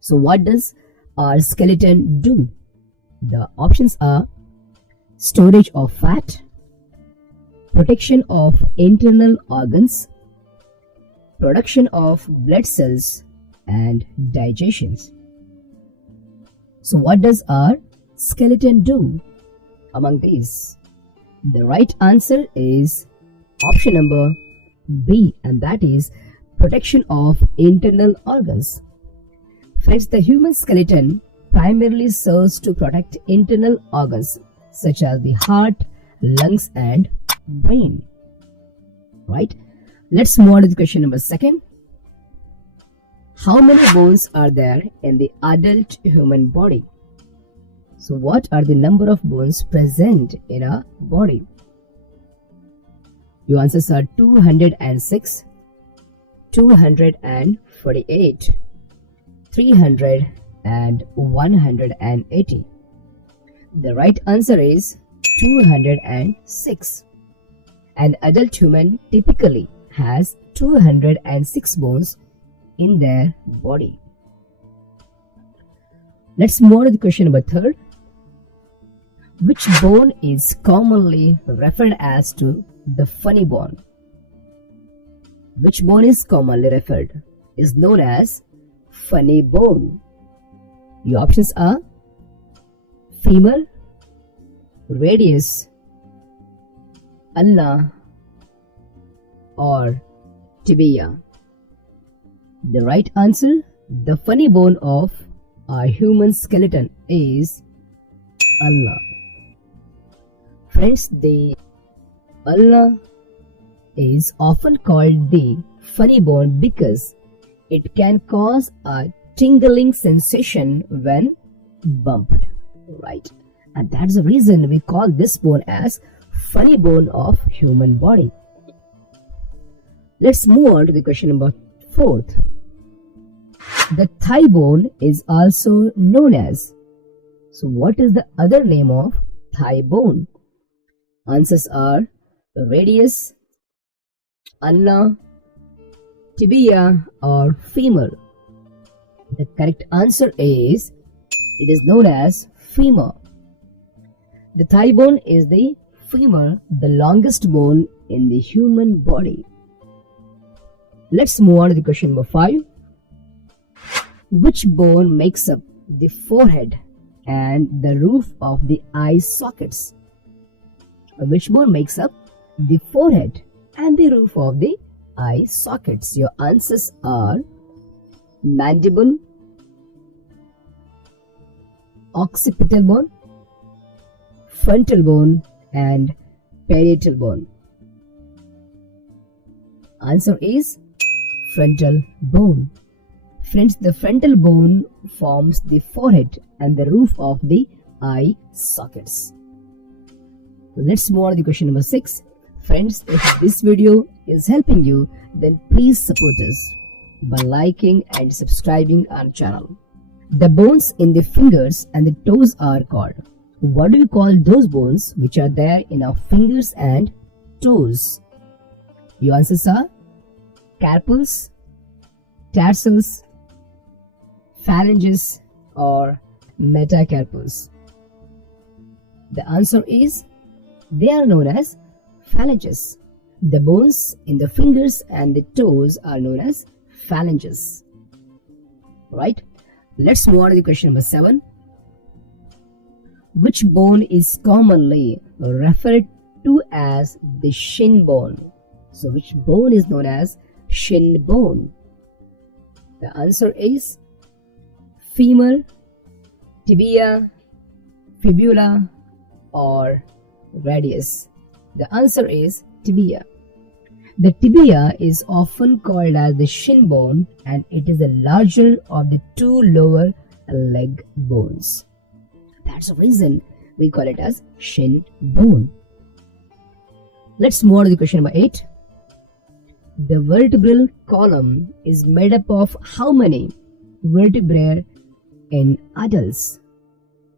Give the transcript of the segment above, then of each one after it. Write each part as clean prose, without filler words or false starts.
So what does our skeleton do? The options are storage of fat, protection of internal organs, production of blood cells, and digestion. So what does our skeleton do among these? The right answer is option number B, and that is protection of internal organs. Friends, the human skeleton primarily serves to protect internal organs such as the heart, lungs, and brain. Right? Let's move on to the question number 2. How many bones are there in the adult human body? So what are the number of bones present in a body? Your answers are 206, 248, 300, and 180. The right answer is 206. An adult human typically has 206 bones in their body. Let's move on to the question number 3. Which bone is commonly referred as to the funny bone? Which bone is commonly referred is known as funny bone? Your options are femur, radius, ulna, or tibia. The right answer, the funny bone of our human skeleton, is ulna. Friends, the ulna is often called the funny bone because it can cause a tingling sensation when bumped, right? And that's the reason we call this bone as funny bone of human body. Let's move on to the question number 4. The thigh bone is also known as. So what is the other name of thigh bone? Answers are radius, ulna, tibia, or femur. The correct answer is it is known as femur. The thigh bone is the femur, the longest bone in the human body. Let's move on to the question number 5. Which bone makes up the forehead and the roof of the eye sockets? Which bone makes up the forehead and the roof of the eye sockets? Your answers are mandible, occipital bone, frontal bone, and parietal bone. Answer is frontal bone. Friends, the frontal bone forms the forehead and the roof of the eye sockets. Let's move on to the question number 6. Friends, if this video is helping you, then please support us by liking and subscribing our channel. The bones in the fingers and the toes are called. What do you call those bones which are there in our fingers and toes? Your answers are carpals, tarsals, phalanges, or metacarpals. The answer is they are known as phalanges. The bones in the fingers and the toes are known as phalanges. Right? Let's move on to the question number 7. Which bone is commonly referred to as the shin bone? So which bone is known as shin bone? The answer is femur, tibia, fibula, or radius. The answer is tibia. The tibia is often called as the shin bone, and it is the larger of the two lower leg bones. That's the reason we call it as shin bone. Let's move on to the question number 8. The vertebral column is made up of how many vertebrae in adults?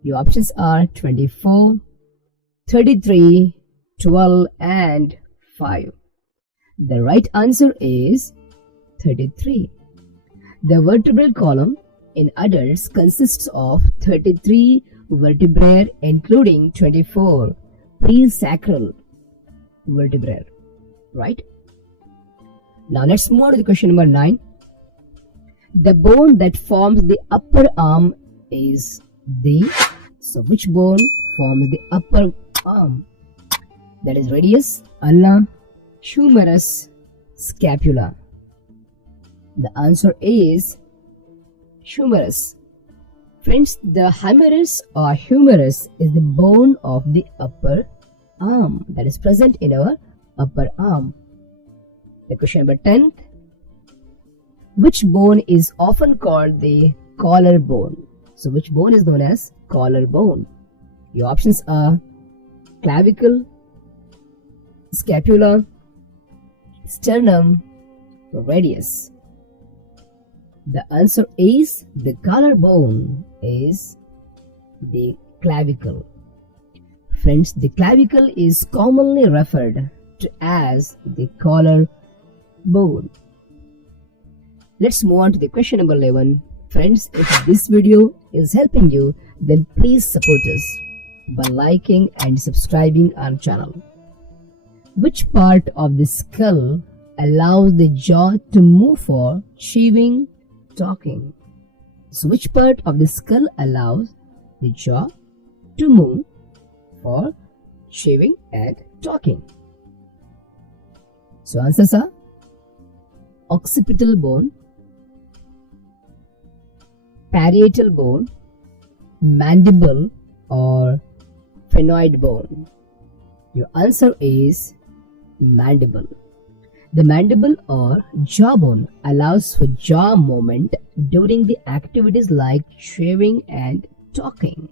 Your options are 24, 33, 12, and 5. The right answer is 33. The vertebral column in adults consists of 33 vertebrae including 24 presacral vertebrae, right? Now let's move on to the question number 9. The bone that forms the upper arm is the, so which bone forms the upper arm? That is radius, ulna, humerus, scapula. The answer is humerus. Friends, the humerus or humerus is the bone of the upper arm that is present in our upper arm. The question number 10. Which bone is often called the collarbone? So which bone is known as collarbone? Your options are clavicle, scapula, sternum, radius. The answer is the collarbone is the clavicle. Friends, the clavicle is commonly referred to as the collarbone. Let's move on to the question number 11. Friends, if this video is helping you, then please support us by liking and subscribing our channel. Which part of the skull allows the jaw to move for chewing, talking? So which part of the skull allows the jaw to move for chewing and talking? So answers are occipital bone, parietal bone, mandible, or phrenoid bone. Your answer is mandible. The mandible or jawbone allows for jaw movement during the activities like chewing and talking.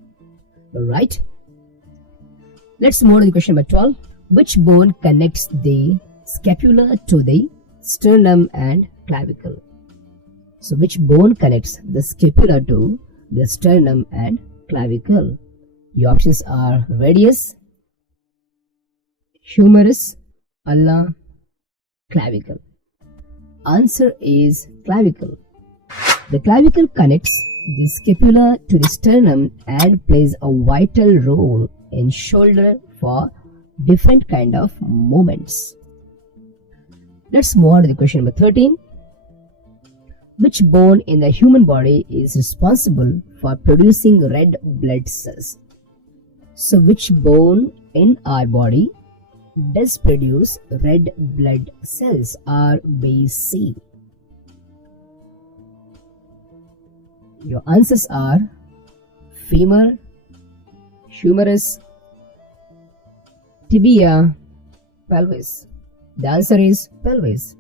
Right? Let's move on to the question number 12. Which bone connects the scapula to the sternum and clavicle? So which bone connects the scapula to the sternum and clavicle? Your options are radius, humerus, ulna, clavicle. Answer is clavicle. The clavicle connects the scapula to the sternum and plays a vital role in shoulder for different kind of movements. Let's move on to the question number 13. Which bone in the human body is responsible for producing red blood cells? So which bone in our body does produce red blood cells? R, B, C. Your answers are femur, humerus, tibia, pelvis. The answer is pelvis.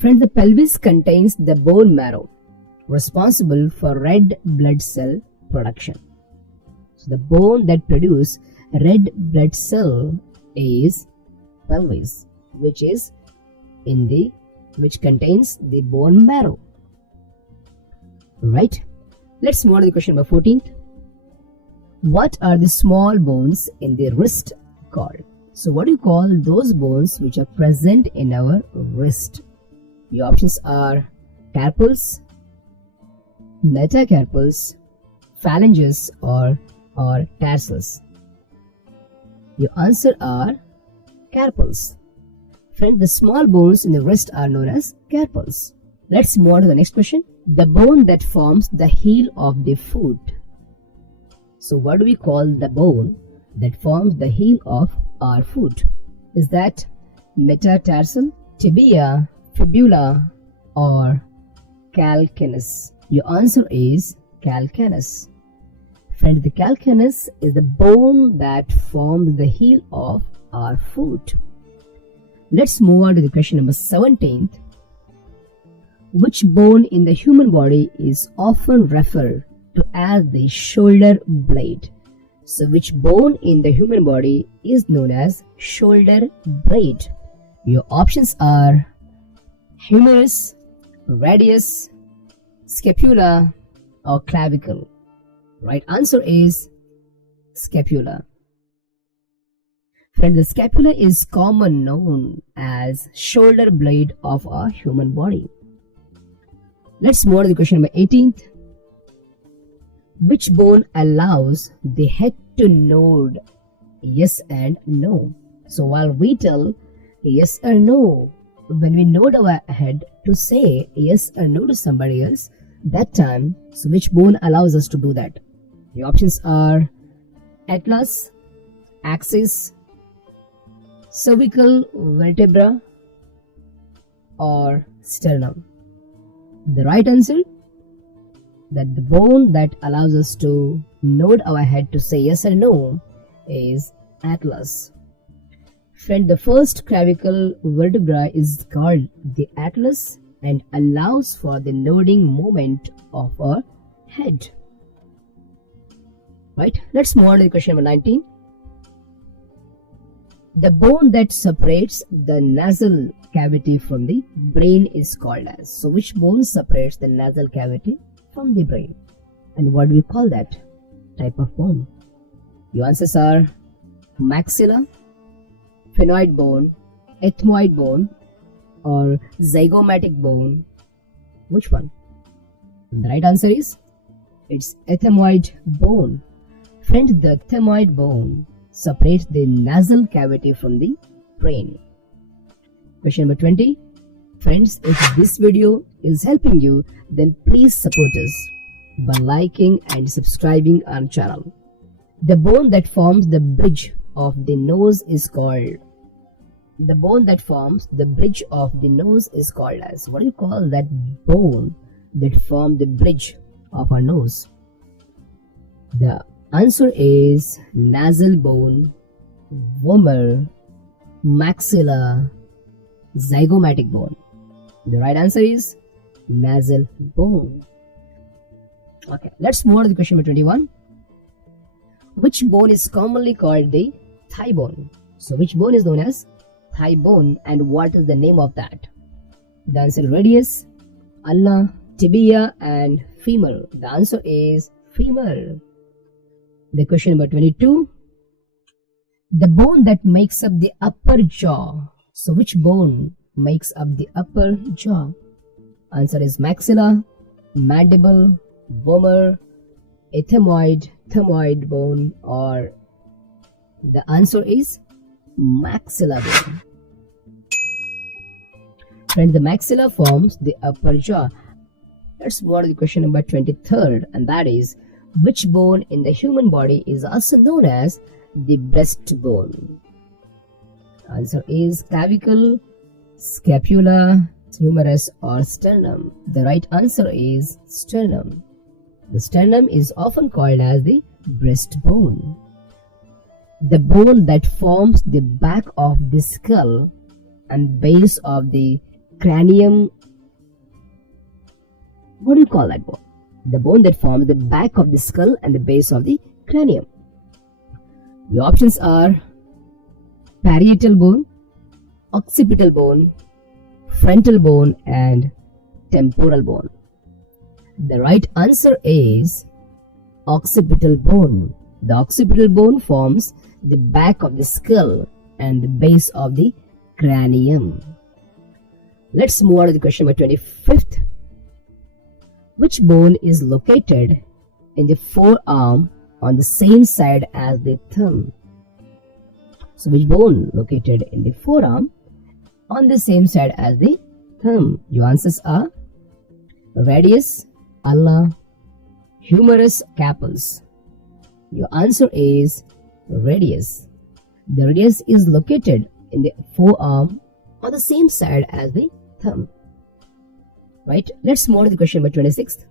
Friends, the pelvis contains the bone marrow responsible for red blood cell production. So the bone that produces red blood cell is pelvis, which contains the bone marrow. Right? Let's move on to the question number 14. What are the small bones in the wrist called? So what do you call those bones which are present in our wrist? Your options are carpals, metacarpals, phalanges, or tarsals. Your answer are carpals. Friend, the small bones in the wrist are known as carpals. Let's move on to the next question. The bone that forms the heel of the foot. So what do we call the bone that forms the heel of our foot? Is that metatarsal, tibia, fibula, or calcaneus? Your answer is calcaneus. Friend, the calcaneus is the bone that forms the heel of our foot. Let's move on to the question number 17. Which bone in the human body is often referred to as the shoulder blade? So which bone in the human body is known as shoulder blade? Your options are humerus, radius, scapula, or clavicle. Right answer is scapula. Friend, the scapula is commonly known as shoulder blade of a human body. Let's move on to the question number 18th. Which bone allows the head to nod yes and no? So while we tell yes or no, when we nod our head to say yes or no to somebody else, that time, so which bone allows us to do that? The options are atlas, axis, cervical vertebra, or sternum. The right answer, that the bone that allows us to nod our head to say yes or no, is atlas. Friend, the first clavicle vertebra is called the atlas and allows for the nodding movement of our head. Right? Let's move on to the question number 19. The bone that separates the nasal cavity from the brain is called as. So which bone separates the nasal cavity from the brain? And what do we call that type of bone? Your answers are maxilla, phoenoid bone, ethmoid bone, or zygomatic bone. Which one? The right answer is, it's ethmoid bone. Friend, the ethmoid bone separates the nasal cavity from the brain. Question number 20. Friends, if this video is helping you, then please support us by liking and subscribing our channel. The bone that forms the bridge of the nose is called. The bone that forms the bridge of the nose is called as. What do you call that bone that forms the bridge of our nose? The answer is nasal bone, vomer, maxilla, zygomatic bone. The right answer is nasal bone. Okay, let's move on to the question number 21. Which bone is commonly called the thigh bone? So which bone is known as thigh bone, and what is the name of that? The answer, radius, ulna, tibia, and femur. The answer is femur. The question number 22. The bone that makes up the upper jaw. So which bone makes up the upper jaw? Answer is maxilla, mandible, vomer, ethmoid, thymoid bone, or the answer is maxilla bone. Friend, the maxilla forms the upper jaw. Let's move on to the question number 23rd, and that is, which bone in the human body is also known as the breastbone? Answer is clavicle, scapula, humerus, or sternum. The right answer is sternum. The sternum is often called as the breastbone. The bone that forms the back of the skull and base of the cranium. What do you call that bone? The bone that forms the back of the skull and the base of the cranium. Your options are parietal bone, occipital bone, frontal bone, and temporal bone. The right answer is occipital bone. The occipital bone forms the back of the skull and the base of the cranium. Let's move on to the question number 25th. Which bone is located in the forearm on the same side as the thumb? So which bone located in the forearm on the same side as the thumb? Your answers are radius, ulna, humerus, capus. Your answer is radius. The radius is located in the forearm on the same side as the thumb. Right? Let's move on to the question number 26.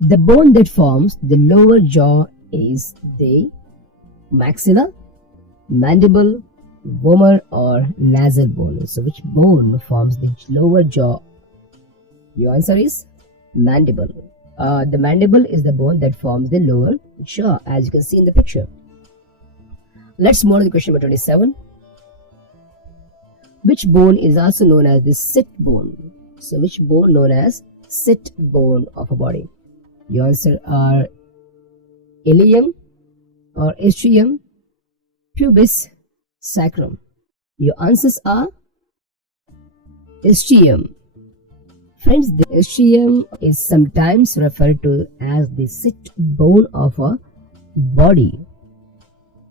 The bone that forms the lower jaw is the maxilla, mandible, vomer, or nasal bone. So which bone forms the lower jaw? Your answer is mandible. The mandible is the bone that forms the lower jaw, as you can see in the picture. Let's move on to the question number 27. Which bone is also known as the sit bone? So which bone known as sit bone of a body? Your answer are ilium or ischium, pubis, sacrum. Your answers are ischium. Friends, the ischium is sometimes referred to as the sit bone of a body.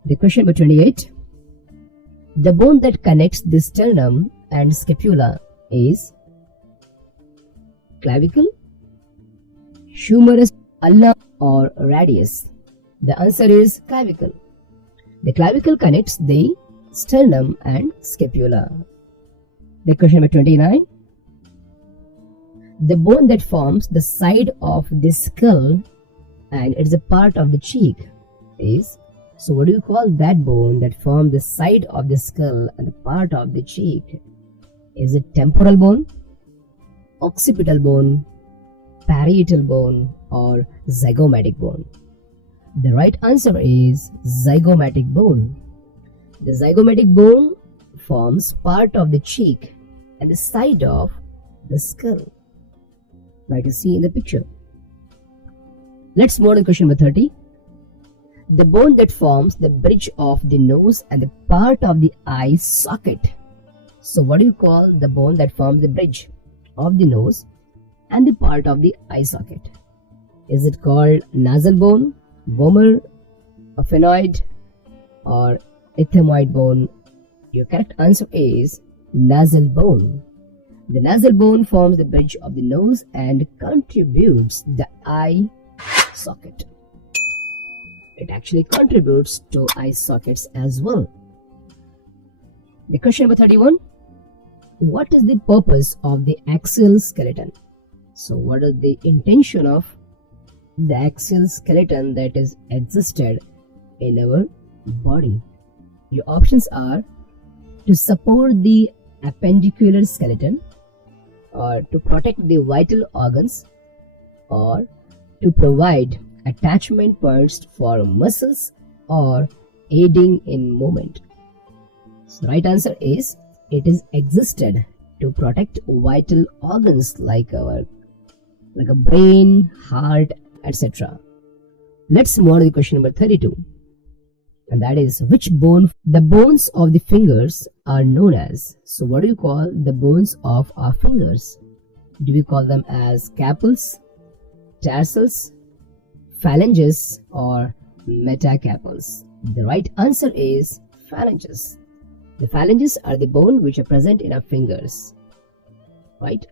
The question number 28. The bone that connects the sternum and scapula is clavicle, humerus, ulna, or radius. The answer is clavicle. The clavicle connects the sternum and scapula. The question number 29. The bone that forms the side of the skull and it's a part of the cheek is, so what do you call that bone that forms the side of the skull and the part of the cheek? Is it temporal bone, occipital bone, parietal bone, or zygomatic bone? The right answer is zygomatic bone. The zygomatic bone forms part of the cheek and the side of the skull, like you see in the picture. Let's move on to question number 30. The bone that forms the bridge of the nose and the part of the eye socket. So what do you call the bone that forms the bridge of the nose and the part of the eye socket? Is it called nasal bone, vomer, phonoid, or ethmoid bone? Your correct answer is nasal bone. The nasal bone forms the bridge of the nose and contributes the eye socket. It actually contributes to eye sockets as well. The question number 31. What is the purpose of the axial skeleton? So what is the intention of the axial skeleton that is existed in our body? Your options are to support the appendicular skeleton, or to protect the vital organs, or to provide attachment points for muscles, or aiding in movement. So the right answer is it is existed to protect vital organs like a brain, heart, etc. Let's move on to the question number 32. And that is, which bone? The bones of the fingers are known as. So what do you call the bones of our fingers? Do we call them as carpals, tarsals, phalanges, or metacarpals? The right answer is phalanges. The phalanges are the bone which are present in our fingers. Right?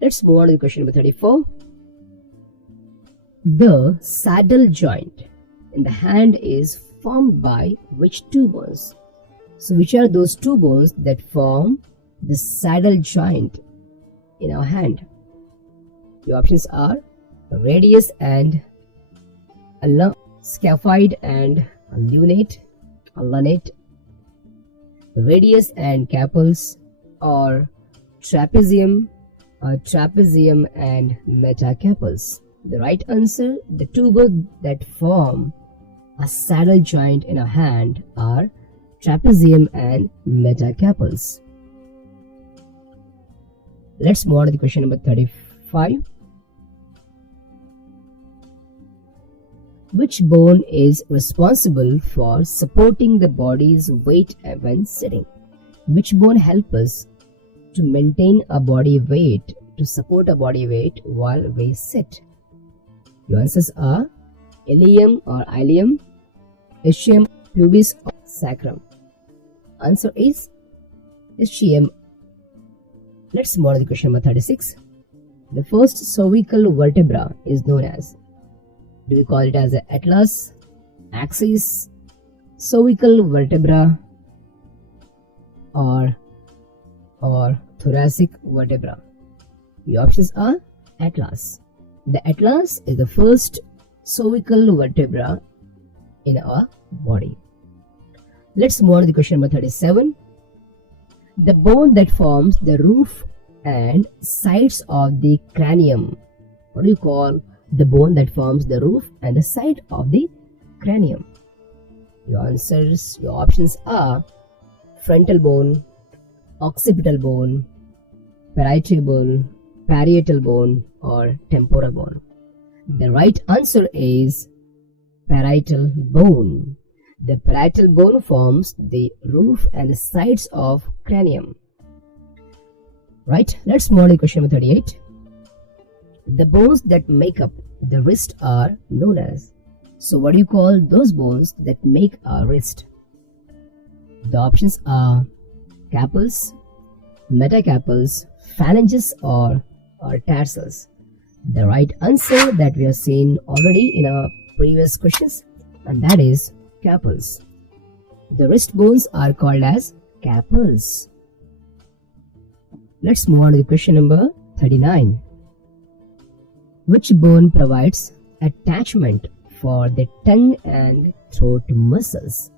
Let's move on to the question number 34. The saddle joint in the hand is formed by which two bones? So which are those two bones that form the saddle joint in our hand? The options are radius and ulna, scaphoid and lunate, radius and carpals, or trapezium and metacarpals. The right answer, the two bones that form a saddle joint in our hand are trapezium and metacarpals. Let's move on to the question number 35. Which bone is responsible for supporting the body's weight when sitting? Which bone helps us to maintain a body weight, to support a body weight while we sit? Your answers are ilium or ilium, ischium, pubis, or sacrum. Answer is ischium. Let's move on to the question number 36. The first cervical vertebra is known as. Do we call it as a atlas, axis, cervical vertebra, or thoracic vertebra? The options are atlas. The atlas is the first cervical vertebra in our body. Let's move on to the question number 37. The bone that forms the roof and sides of the cranium. What do you call the bone that forms the roof and the side of the cranium? Your options are frontal bone, occipital bone, parietal bone, or temporal bone. The right answer is parietal bone. The parietal bone forms the roof and the sides of cranium. Right, let's move on to question number 38. The bones that make up the wrist are known as. So what do you call those bones that make our wrist? The options are carpals, metacarpals, phalanges, or tarsals. The right answer that we have seen already in our previous questions, and that is carpals. The wrist bones are called as carpals. Let's move on to question number 39. Which bone provides attachment for the tongue and throat muscles?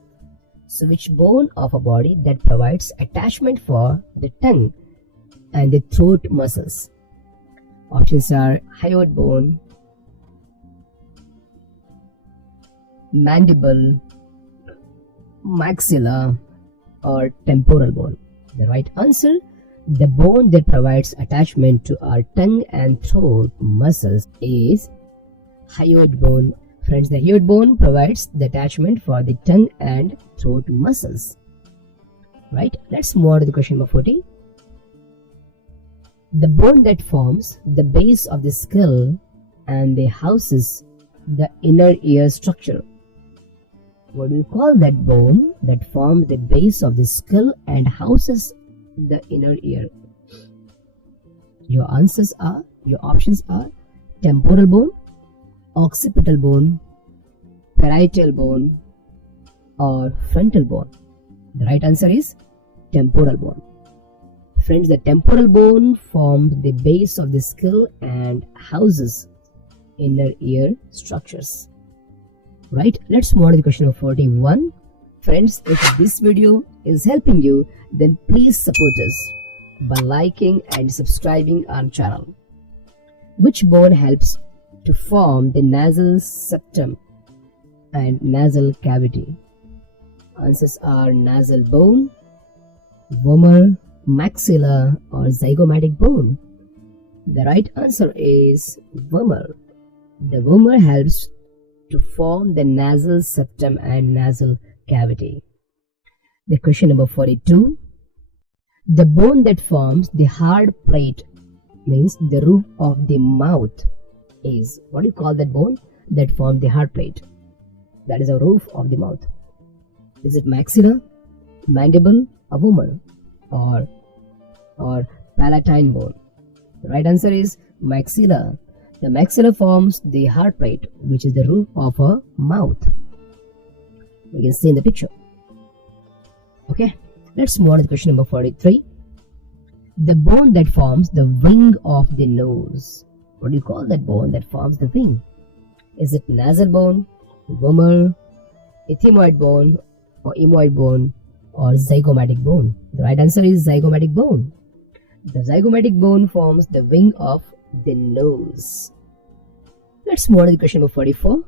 So which bone of a body that provides attachment for the tongue and the throat muscles? Options are hyoid bone, mandible, maxilla, or temporal bone. The right answer, the bone that provides attachment to our tongue and throat muscles is hyoid bone. Friends, the hyoid bone provides the attachment for the tongue and throat muscles. Right, let's move on to the question number 40. The bone that forms the base of the skull and the houses the inner ear structure. What do you call that bone that forms the base of the skull and houses the inner ear? Your options are temporal bone, occipital bone, parietal bone, or frontal bone. The right answer is temporal bone. Friends, the temporal bone forms the base of the skull and houses inner ear structures. Right, let's move on to the question number 41. Friends, if this video is helping you, then please support us by liking and subscribing our channel. Which bone helps to form the nasal septum and nasal cavity? Answers are nasal bone, vomer, maxilla, or zygomatic bone. The right answer is vomer. The vomer helps to form the nasal septum and nasal cavity. The question number 42. The bone that forms the hard plate, means the roof of the mouth, is, what do you call that bone that forms the hard plate? That is a roof of the mouth. Is it maxilla, mandible, or vomer, or palatine bone? The right answer is maxilla. The maxilla forms the hard plate, which is the roof of a mouth. You can see in the picture. Okay, let's move on to question number 43. The bone that forms the wing of the nose. What do you call that bone that forms the wing? Is it nasal bone, vomer, ethmoid bone, or ethmoid bone, or zygomatic bone? The right answer is zygomatic bone. The zygomatic bone forms the wing of the nose. Let's move on to question number 44.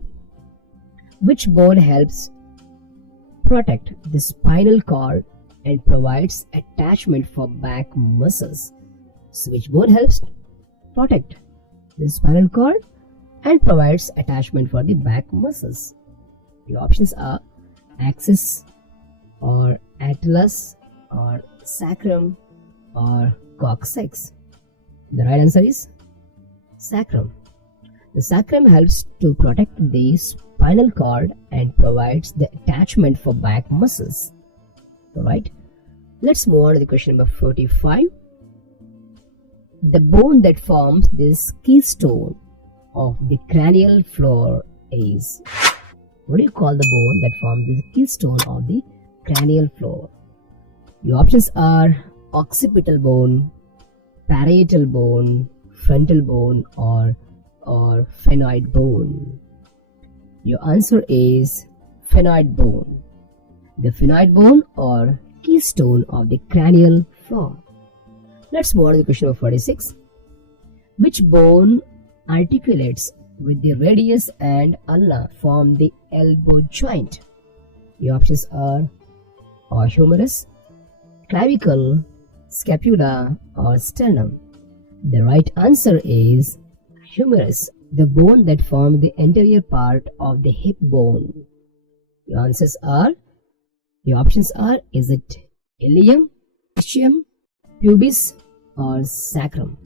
Which bone helps protect the spinal cord and provides attachment for back muscles? So which bone helps protect the spinal cord and provides attachment for the back muscles? The options are axis, or atlas, or sacrum, or coccyx. The right answer is sacrum. The sacrum helps to protect the spinal cord and provides the attachment for back muscles. Alright, let's move on to the question number 45. The bone that forms this keystone of the cranial floor is, what do you call the bone that forms the keystone of the cranial floor? Your options are occipital bone, parietal bone, frontal bone, or phrenoid bone. Your answer is phrenoid bone. The phrenoid bone or keystone of the cranial floor. Let's move on to the question number 46. Which bone articulates with the radius and ulna form the elbow joint? Your options are humerus, clavicle, scapula, or sternum. The right answer is humerus, the bone that forms the anterior part of the hip bone. Your options are, is it ilium, ischium, pubis, or sacrum?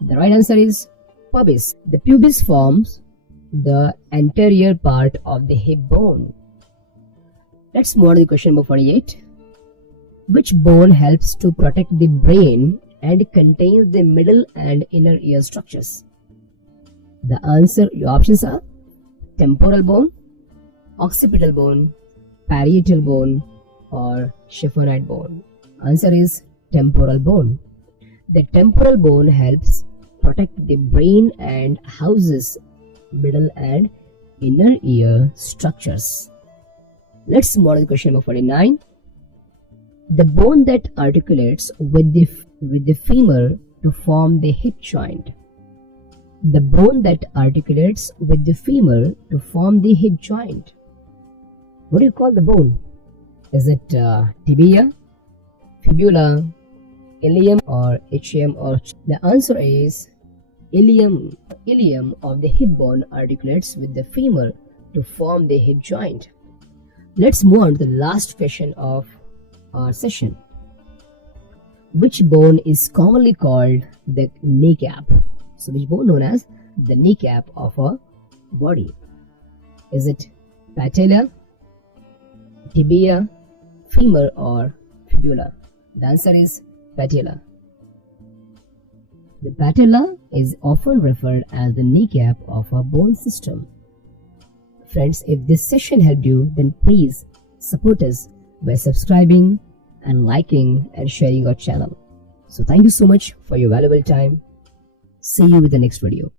The right answer is pubis. The pubis forms the anterior part of the hip bone. Let's move on to question number 48. Which bone helps to protect the brain and contains the middle and inner ear structures? The answer, your options are temporal bone, occipital bone, parietal bone, or chiffonite bone. Answer is temporal bone. The temporal bone helps protect the brain and houses middle and inner ear structures. Let's move on to question number 49. The bone that articulates with the femur to form the hip joint. The bone that articulates with the femur to form the hip joint. What do you call the bone? Is it tibia, fibula, ilium, or ischium? Or the answer is ilium. Ilium of the hip bone articulates with the femur to form the hip joint. Let's move on to the last question of our session. Which bone is commonly called the kneecap? So which bone known as the kneecap of a body? Is it patella, tibia, femur, or fibula? The answer is patella. The patella is often referred as the kneecap of our bone system. Friends, if this session helped you, then please support us by subscribing and liking and sharing our channel. So thank you so much for your valuable time. See you with the next video.